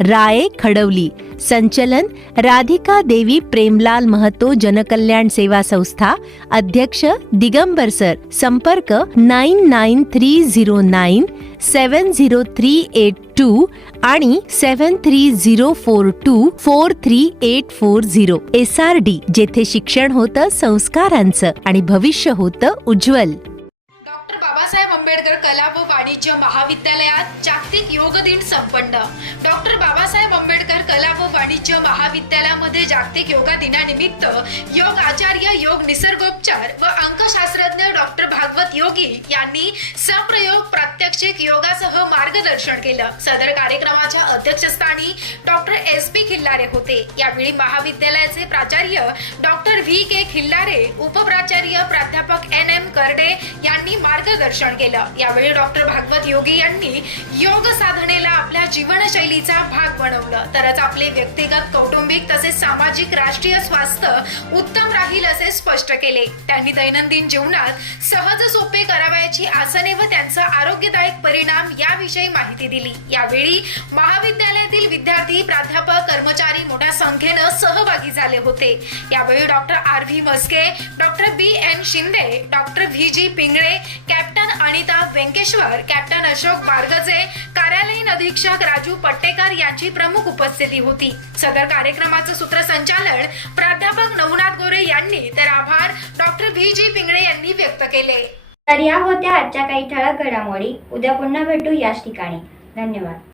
राये खडवली. संचलन राधिका देवी प्रेमलाल महतो जनकल्याण सेवा संस्था अध्यक्ष दिगंबर सर. संपर्क nine nine three zero nine seven zero three eight two आणि seven three zero four two four three eight four zero. S R D जेथे शिक्षण होतं संस्कारांचं आणि भविष्य होतं उज्ज्वल. डॉक्टर बाबासाहेब आंबेडकर कला व वाणिज्य महाविद्यालयात जागतिक योग दिन संपन्न. वाणिज्य महाविद्यालयामध्ये जागतिक योगा दिनानिमित्त योग आचार्य योग निसर्गोपचार व अंकशास्त्रज्ञ डॉक्टर भागवत योगी यांनी संप्रयोग प्रात्यक्षिक योगासह मार्गदर्शन केलं. सदर कार्यक्रमाच्या अध्यक्षस्थानी डॉक्टर एस पी खिल्लारे होते. यावेळी महाविद्यालयाचे प्राचार्य डॉक्टर व्ही के खिल्लारे उपप्राचार्य प्राध्यापक एन एम करडे यांनी मार्गदर्शन केलं. यावेळी डॉक्टर भागवत योगी यांनी योग साधनेला आपल्या जीवनशैलीचा भाग बनवलं. तरच आपले व्यक्ती व्यक्तिगत कौटुंबिक तसेच सामाजिक राष्ट्रीय स्वास्थ्य उत्तम राहील असे स्पष्ट केले. त्यांनी दैनंदिन जीवनात सहज सोपे करावयाची आसने व त्यांचा आरोग्यदायक परिणाम याविषयी माहिती दिली. यावेळी महाविद्यालयातील विद्यार्थी प्राध्यापक कर्मचारी मोठ्या संख्येनं सहभागी झाले होते. यावेळी doctor R V Maske doctor B N Shinde doctor V G Pingale captain Anita Vyankeshwar captain Ashok Bargaje कार्यालयीन अधीक्षक राजू पट्टेकर यांची प्रमुख उपस्थिती होती. सदर कार्यक्रमाचं सूत्रसंचालन प्राध्यापक नवनाथ गोरे यांनी तर आभार. डॉक्टर व्ही जी पिंगळे यांनी व्यक्त केले. तर या होत्या आजच्या काही ठळक घडामोडी. उद्या पुन्हा भेटू याच ठिकाणी. धन्यवाद.